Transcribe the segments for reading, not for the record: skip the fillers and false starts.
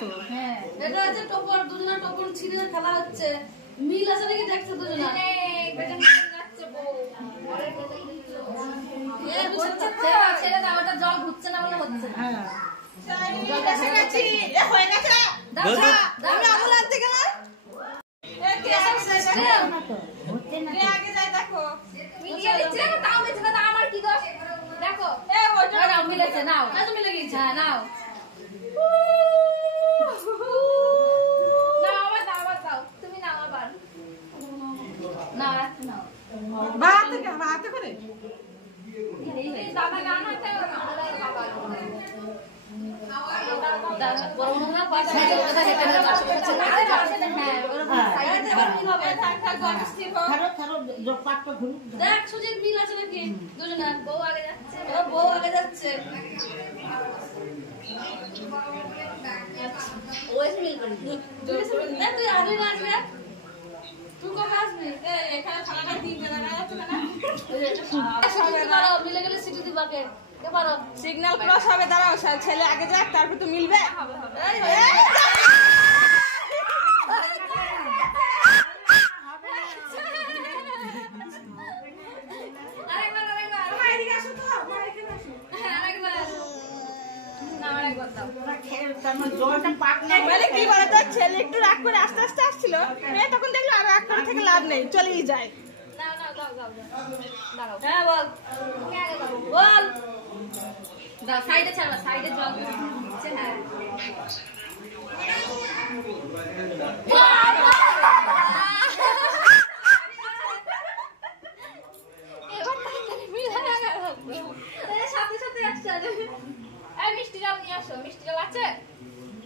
তো। হ্যাঁ এটা আছে টপর, দুজনের টপর ছিঁড়ে খেলা হচ্ছে। মিল আছে নাকি দেখছো দুজনা? যাচ্ছে বউ ছেড়ে দাও, ওটা জল ঘুরছে না বলে হচ্ছে। হ্যাঁ জল এসে গেছি, এ হয়ে গেছে। দাও দাও আমুল আনতে গেলাম। এ কে আগে যাই দেখো। মিলিয়ে দিচ্ছে না, তাও মিলছে না, আমার কি দোষ দেখো। এ ওটা নাও, মিলেছে, নাও আজ মিলে গেছে। হ্যাঁ নাও নাও, আবার দাও, আবার দাও, তুমি নাও আবার নাও, রাখতে নাও। বাতে করে এই দাদা গান আছে, বাবা দাদা বড় না পাশে কথা হেঁটে হেঁটে পাশে হচ্ছে না। হ্যাঁ ওরকম সাইডে এবার কি হবে? থাক থাক গণস্থির হোক। খারো জব পাটটা ঘুরু দেখ সুজিত মিল আছে নাকি দুজনের। বউ আগে যাচ্ছে, বউ আগে যাচ্ছে। ওই মিল করি দেখ, তুই আগে আসবে, তুই কবে আসবি? এখানে থালাটা তিন জায়গা যাচ্ছে না। মিলে গেলে সিটি দিবাকে সিগন্যাল ক্রস হবে। দাঁড়াও, ছেলে আগে যাক, তারপর তো মিলবে। ছেলে একটু রাগ করে আস্তে আস্তে আসছিল, মেয়ে তখন দেখলো আর রাগ করে থেকে লাভ নেই, চলেই যায়। হ্যাঁ বল, বল দাও, সাইডে ছাড়বা, সাইডে জল দিচ্ছে। হ্যাঁ সাথে সাথে আসছে। এই মিষ্টি জল নিয়ে আসো, মিষ্টি জল আছে?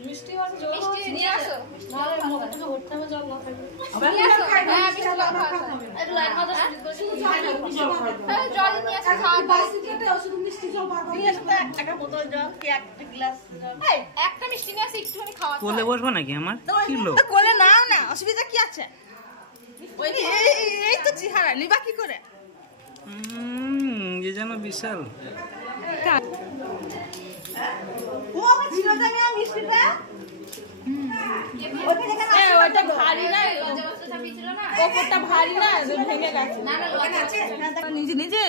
মিষ্টি আছে, জল নিয়ে আসো। নালে মুখটা উঠতে হবে, জল না থাকবে নিয়ে আসো। হ্যাঁ মিষ্টি জল খাও, একটু লাইট মতো শুধু জল হ্যাঁ জল নিয়ে আসো, খাওয়া বাসিতে শুধু মিষ্টি জল পারবা। নিয়ে আসো একটা বোতল জল কি একটা গ্লাস জল। এই একটা মিষ্টি নিয়ে আসো, একটুখানি খাওয়া। কোলে বসবো নাকি আমার? কি লো তো কোলে নাও না, অসুবিধা কি আছে? ওই এই তো চেহারা নিবা কি করে? ये জানো বিশাল ও আমার ছিল জানি আমি মিষ্টিটা। ওটা ভারী না, লজ্জাবস্তা ছিল না, ওপরটা ভারী না, ভেঙে গেছে। না না লজ্জা আছে নিজে নিজে।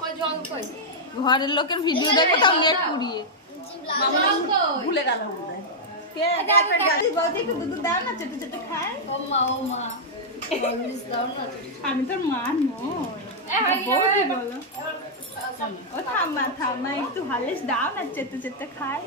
কই জল কই? ঘরের লোকের ভিডিও দেখো তাও নেট পুড়িয়ে ভুলে গেল। কে বৌদি একটু দুধ দাও না, চেটে চেটে খায়। ও মা দাও না, আমি তোর মা নই, বৌদি বলো। ও থাম্মা একটু হলিস দাও না, চেটে চেটে খায়।